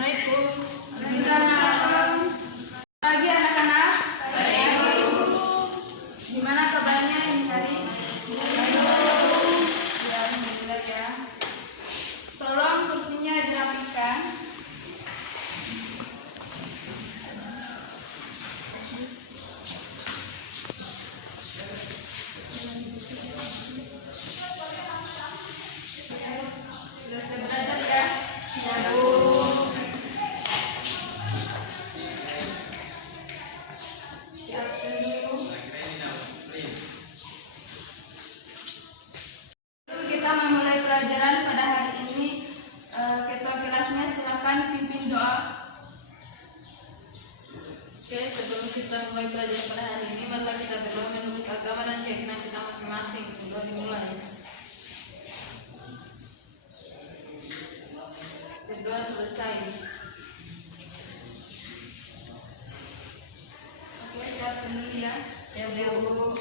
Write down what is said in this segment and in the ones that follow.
Assalamualaikum. Waalaikumsalam. Pagi anak-anak. Gimana kabarnya ini hari? Ya, alhamdulillah ya. Tolong kursinya dirapikan. Sudah belajar ya? Ya, Bu. Siap dulu. Kita memulai pelajaran pada hari ini. Ketua kelasnya silakan pimpin doa. Oke, sebelum kita mulai belajar pada hari ini, mari kita berdoa menurut agama dan keyakinan kita masing-masing. Doa dimulai. Berdoa selesai. Oke, siap dulu ya. Ya, Bu.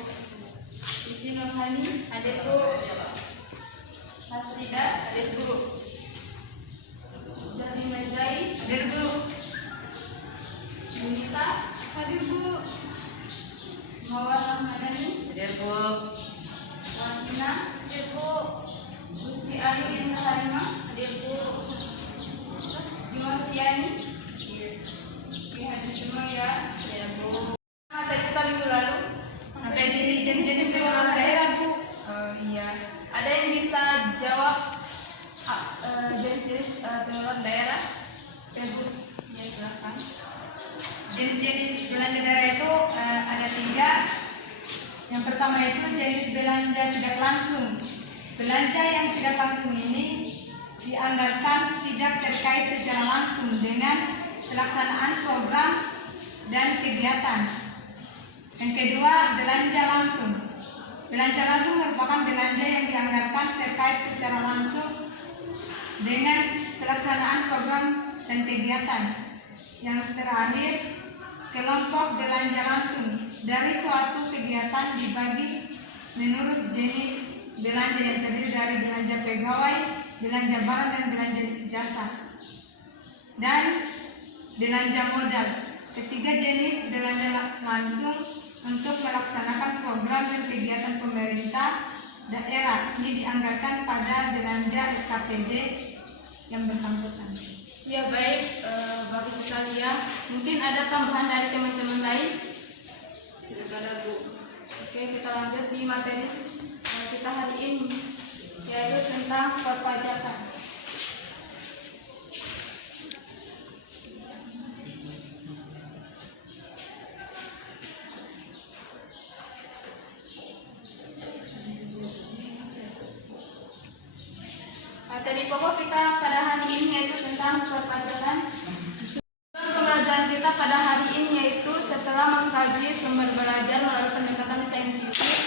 Siti Nurhani, Hadir, Bu. Hasrida, Hadir, Bu. Zahri Mazai, Hadir, Bu. Yunita, Hadir, Bu. Mawar Rahmadani, Hadir, Bu. Watina, Hadir, Bu. Gusti Ayu Indra Harimah, Hadir, Bu. Jumartiani. Oke, hadir semua ya. Ya, Bu. Materi kita minggu lalu. Sampai di jenis-jenis hewan daerah, Bu. Iya. Ada yang bisa jawab jenis-jenis pengeluaran daerah? Sebut. Ya, silakan. Jenis-jenis belanja daerah itu ada 3. Yang pertama itu jenis belanja tidak langsung. Belanja yang tidak langsung ini dianggarkan tidak terkait secara langsung dengan pelaksanaan program dan kegiatan. Yang kedua, belanja langsung. Belanja langsung merupakan belanja yang dianggarkan terkait secara langsung dengan pelaksanaan program dan kegiatan. Yang terakhir, kelompok belanja langsung. Dari suatu kegiatan dibagi menurut jenis belanja yang terdiri dari belanja pegawai, belanja barang dan belanja jasa, dan belanja modal. Ketiga jenis belanja langsung untuk melaksanakan program dan kegiatan pemerintah daerah ini dianggarkan pada belanja SKPD yang bersangkutan. Ya, baik, bagus sekali ya. Mungkin ada tambahan dari teman-teman lain? Tidak ada, Bu. Oke, kita lanjut di materi kita hari ini, yaitu tentang perpajakan. Materi pokok kita pada hari ini yaitu tentang perpajakan. Pembelajaran kita pada hari ini yaitu setelah mengkaji sumber belajar melalui pendekatan saintifik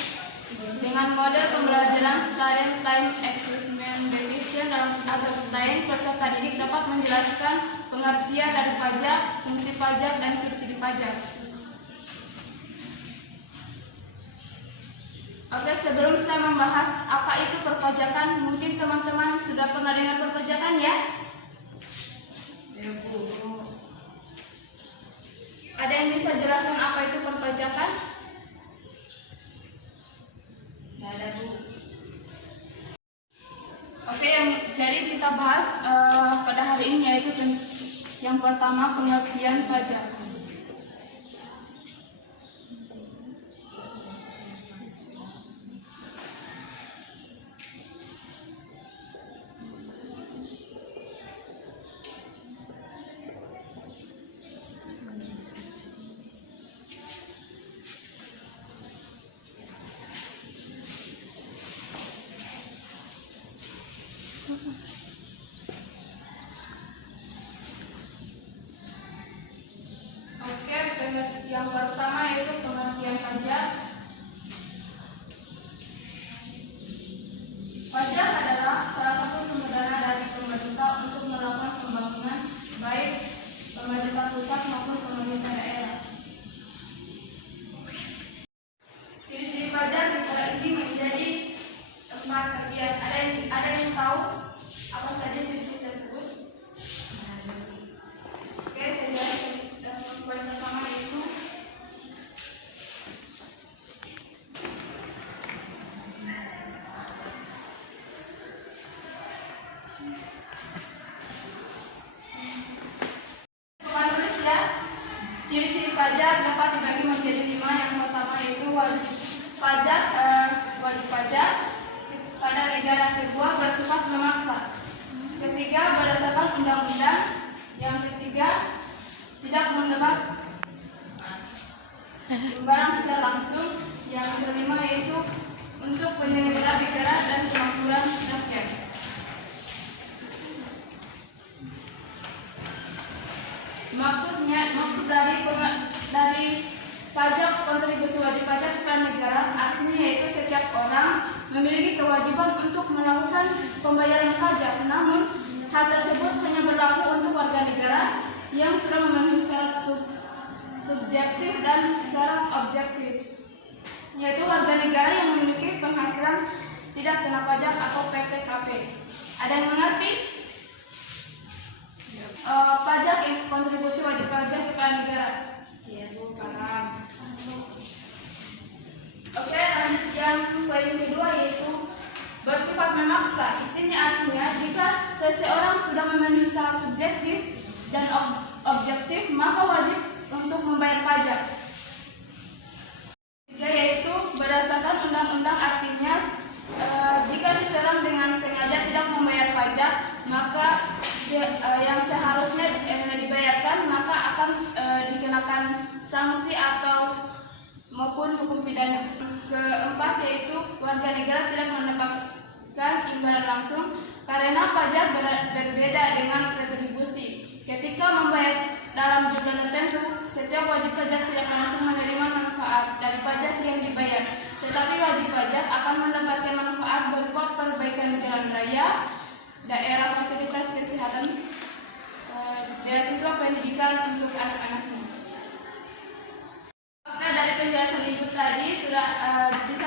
dengan model pembelajaran Student Time Assessment Division atau STAIN, peserta didik dapat menjelaskan pengertian dari pajak, fungsi pajak, dan ciri-ciri pajak. Oke, sebelum saya membahas apa itu perpajakan, mungkin teman-teman sudah pernah dengar perpajakan ya? Ya, Bu. Ada yang bisa jelaskan apa itu perpajakan? Tidak ada, Bu. Oke, jadi kita bahas pada hari ini yaitu yang pertama pengertian pajak. Yang ketiga, tidak mendapat imbalan secara langsung. Yang kelima yaitu untuk penyelenggara negara dan kemakmuran rakyat. Maksud dari pajak kontribusi wajib pajak kepada negara artinya yaitu setiap orang memiliki kewajiban untuk melakukan pembayaran pajak. Namun hal tersebut hanya berlaku untuk warga negara yang sudah memenuhi syarat subjektif dan syarat objektif, yaitu warga negara yang memiliki penghasilan tidak kena pajak atau PTKP. Ada yang mengerti? Pajak kontribusi wajib pajak kepada negara. Iya Bu, paham. Oke, lanjut yang poin kedua yaitu bersifat memaksa. Istinya artinya jika seseorang sudah memenuhi syarat subjektif dan objektif maka wajib untuk membayar pajak. Tiga yaitu berdasarkan undang-undang artinya jika seseorang dengan sengaja tidak membayar pajak maka yang seharusnya dibayarkan maka akan dikenakan sanksi atau maupun hukum pidana. Keempat yaitu warga negara tidak mendapatkan imbalan langsung karena pajak berbeda dengan retribusi. Ketika membayar dalam jumlah tertentu, setiap wajib pajak tidak langsung menerima manfaat dari pajak yang dibayar, tetapi wajib pajak akan mendapatkan manfaat berupa perbaikan jalan raya, daerah, fasilitas kesehatan, beasiswa pendidikan untuk anak-anaknya. Oke, dari penjelasan Ibu tadi sudah bisa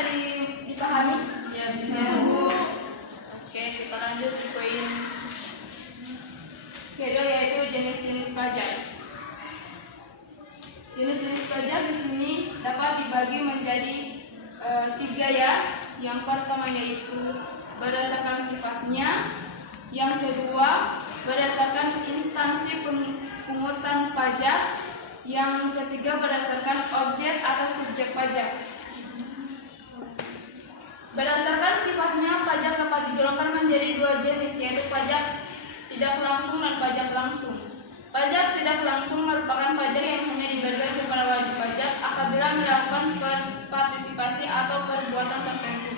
dipahami? Ya, bisa Bu. Oke, kita lanjut ke poin kedua yaitu jenis-jenis pajak. Jenis-jenis pajak di sini dapat dibagi menjadi tiga ya. Yang pertama yaitu berdasarkan sifatnya, yang kedua berdasarkan instansi pungutan pajak, yang ketiga berdasarkan objek atau subjek pajak. Berdasarkan sifatnya, pajak dapat digolongkan menjadi dua jenis, yaitu pajak tidak langsung dan pajak langsung. Pajak tidak langsung merupakan pajak yang hanya diberikan kepada wajib pajak apabila melakukan partisipasi atau perbuatan tertentu,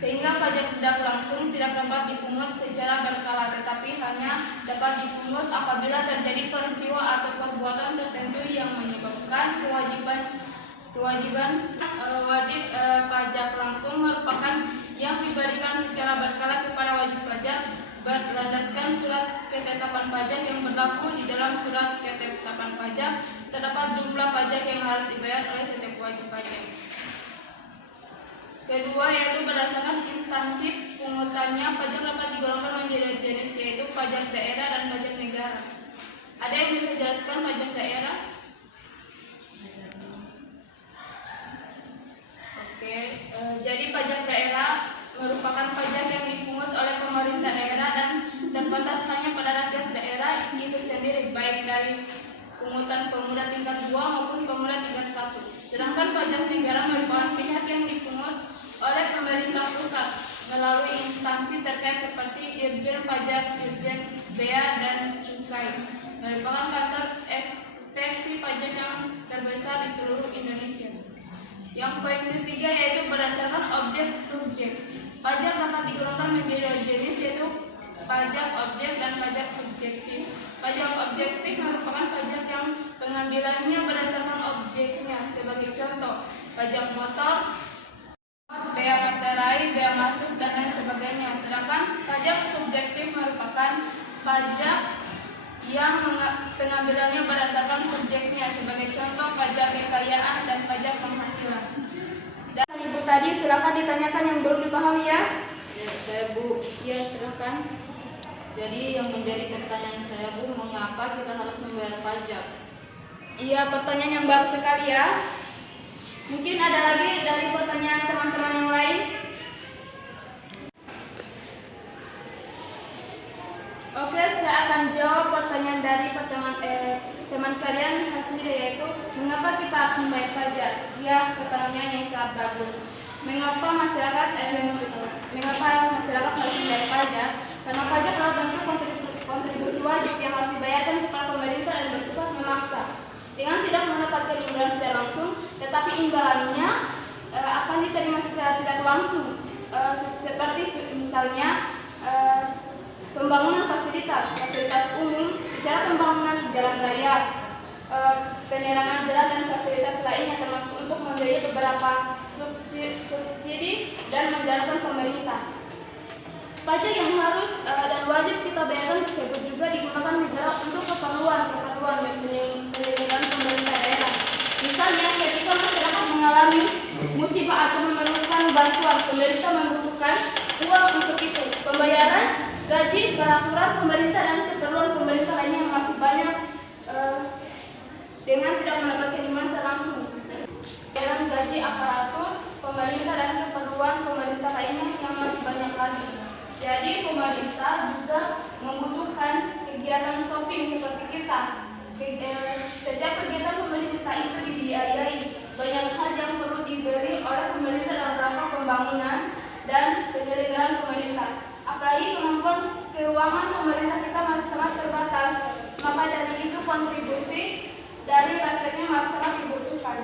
sehingga pajak tidak langsung tidak dapat dipungut secara berkala, tetapi hanya dapat dipungut apabila terjadi peristiwa atau perbuatan tertentu yang menyebabkan kewajiban wajib pajak langsung merupakan yang diberikan secara berkala kepada wajib pajak berlandaskan surat ketetapan pajak yang berlaku. Di dalam surat ketetapan pajak terdapat jumlah pajak yang harus dibayar oleh setiap wajib pajak. Kedua yaitu berdasarkan instansi pungutannya, pajak dapat digolongkan menjadi jenis yaitu pajak daerah dan pajak negara. Ada yang bisa jelaskan pajak daerah? Oke, jadi pajak daerah merupakan pajak yang dipungut oleh pemerintah daerah dan terbatas hanya pada rakyat daerah itu sendiri, baik dari pungutan pemuda tingkat 2 maupun pemuda tingkat 1. Sedangkan pajak negara merupakan pihak yang dipungut oleh pemerintah pusat melalui instansi terkait seperti Dirjen Pajak, Dirjen Bea dan Cukai, merupakan kantor inspeksi pajak yang terbesar di seluruh Indonesia. Yang poin ketiga yaitu berdasarkan objek subjek. Pajak dapat digolongkan menjadi dua jenis yaitu pajak objek dan pajak subjektif. Pajak objektif merupakan pajak yang pengambilannya berdasarkan objeknya, sebagai contoh pajak motor, bea materai, bea masuk dan lain sebagainya. Sedangkan pajak subjektif merupakan pajak yang pengambilannya berdasarkan subjeknya, sebagai contoh pajak kekayaan dan pajak penghasilan. Dan Ibu tadi silakan ditanyakan yang belum dipahami ya. Ya, saya Bu. Ya, silakan. Jadi yang menjadi pertanyaan saya Bu, mengapa kita harus membayar pajak? Iya, pertanyaan yang bagus sekali ya. Mungkin ada lagi dari pertanyaan teman-teman yang lain. Oke, saya akan jawab pertanyaan dari teman kalian hasilnya, yaitu mengapa kita harus membayar pajak? Ya, pertanyaan yang sangat bagus. Mengapa masyarakat harus membayar pajak? Karena pajak adalah bentuk kontribusi wajib yang harus dibayarkan kepada dengan tidak mendapatkan imbalan secara langsung, tetapi imbalannya akan diterima secara tidak langsung, seperti misalnya pembangunan fasilitas umum, secara pembangunan jalan raya, penerangan jalan dan fasilitas lainnya, termasuk untuk membiayai beberapa subsidi dan menjalankan pemerintah. Pajak yang harus dan wajib kita bayarkan tersebut juga digunakan negara untuk keperluan penyelenggaraan pemerintah daerah. Misalnya, ketika masyarakat mengalami musibah atau memerlukan bantuan, pemerintah membutuhkan uang untuk itu. Pembayaran gaji, peraturan pemerintah dan keperluan pemerintah lainnya yang masih banyak dengan tidak mendapatkan imbalan secara langsung. Pembayaran gaji, aparatur pemerintah dan keperluan pemerintah lainnya yang masih banyak lagi. Jadi pemerintah juga membutuhkan kegiatan shopping seperti kita. Setiap kegiatan pemerintah itu dibiayai. Banyak hal yang perlu dibeli oleh pemerintah dalam rangka pembangunan dan penyelenggaraan pemerintah. Apalagi kemampuan keuangan pemerintah kita masih sangat terbatas. Maka dari itu kontribusi dari rakyatnya masih sangat dibutuhkan.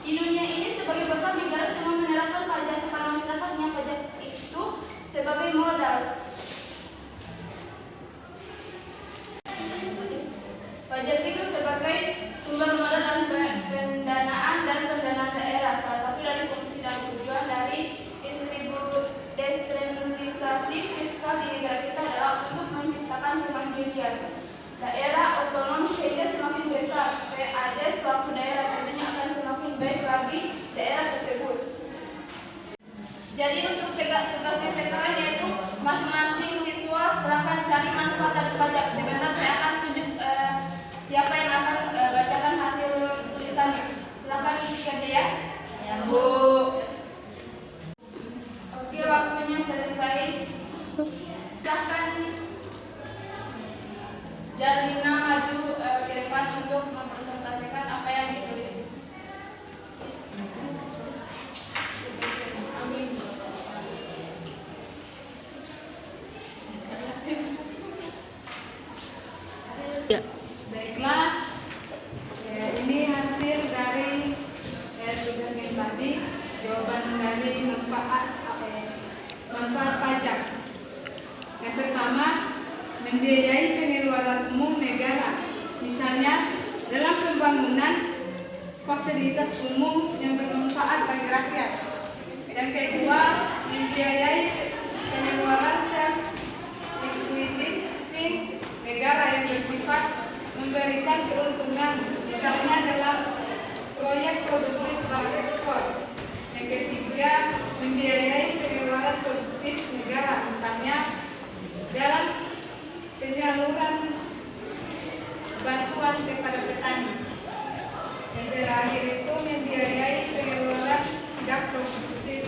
Di dunia ini sebagai besar negara semua menerapkan pajak kepada masyarakatnya. Pajak itu sebagai modal. Pajak itu sebagai sumber modal dan pendanaan daerah. Salah satu dari fungsi dan tujuan dari desentralisasi fiskal di negara kita adalah untuk menciptakan kemandirian daerah otonom sehingga semakin besar PAD suatu daerah tentunya akan semakin baik bagi daerah tersebut. Jadi untuk tugas-tugasnya sekarang yaitu masing-masing siswa silakan cari manfaat dari pajak. Sebentar saya akan tunjuk siapa yang akan bacakan hasil tulisannya. Silakan isi saja ya. Ya Bu. Oke, waktunya selesai. Silakan Jalina maju ke depan untuk mempresentasikan apa yang ditulis. Ya. Baiklah, ya, ini hasil dari tugas yang tadi, jawaban dari manfaat pajak. Yang pertama, membiayai pengeluaran umum negara, misalnya dalam pembangunan fasilitas umum yang bermanfaat bagi rakyat. Yang kedua, membiayai pengeluaran self-liquidating negara yang bersifat memberikan keuntungan, misalnya dalam proyek produktif barang ekspor. Yang ketiga, membiayai pengeluaran produktif negara, misalnya dalam penyaluran bantuan kepada petani. Yang terakhir itu membiayai pengeluaran tidak produktif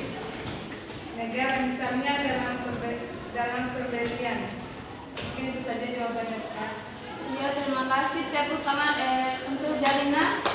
negara, misalnya dalam pembelian. Mungkin itu saja jawaban saya. Iya, terima kasih Tep Utama untuk Jalina.